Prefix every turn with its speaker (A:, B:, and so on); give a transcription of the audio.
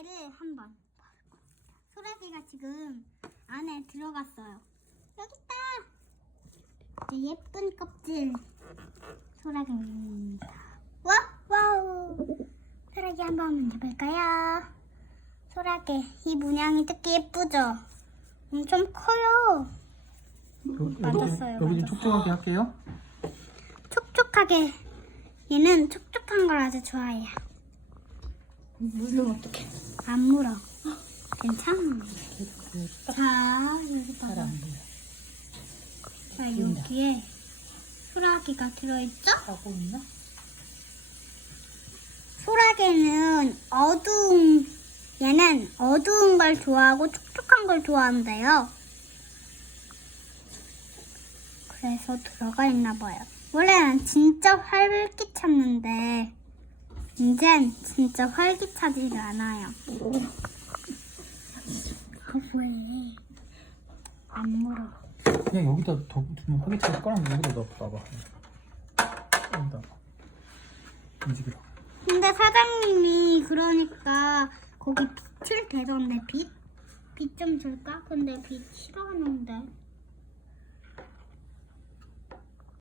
A: 소라게를 한번 소라게가 지금 안에 들어갔어요. 여기 있다. 예쁜 껍질 소라게입니다. 와 와우. 소라게 한번 만져볼까요? 소라게 이 문양이 특히 예쁘죠? 엄청 커요. 맞았어요,
B: 여기 좀
A: 맞았어요.
B: 촉촉하게 할게요.
A: 촉촉하게 얘는 촉촉한 걸 아주 좋아해요.
C: 물면 어떡해?
A: 안 물어. 괜찮아. 자 여기 봐봐.
C: 잘안.
A: 자 여기에 소라게가 들어있죠?
C: 하고 있나?
A: 소라게는 어두운 얘는 어두운 걸 좋아하고 촉촉한 걸 좋아한대요. 그래서 들어가 있나 봐요. 원래는 진짜 활기찼는데 이젠 진짜 활기차지가 않아요. 아 왜? 안 물어.
B: 그냥 여기다 더 두면 활기차게 꺼내 여기다 넣어봐봐. 여기다 움직여.
A: 근데 사장님이 그러니까 거기 빛을 대던데 빛? 빛 좀 줄까? 근데 빛 싫어하는데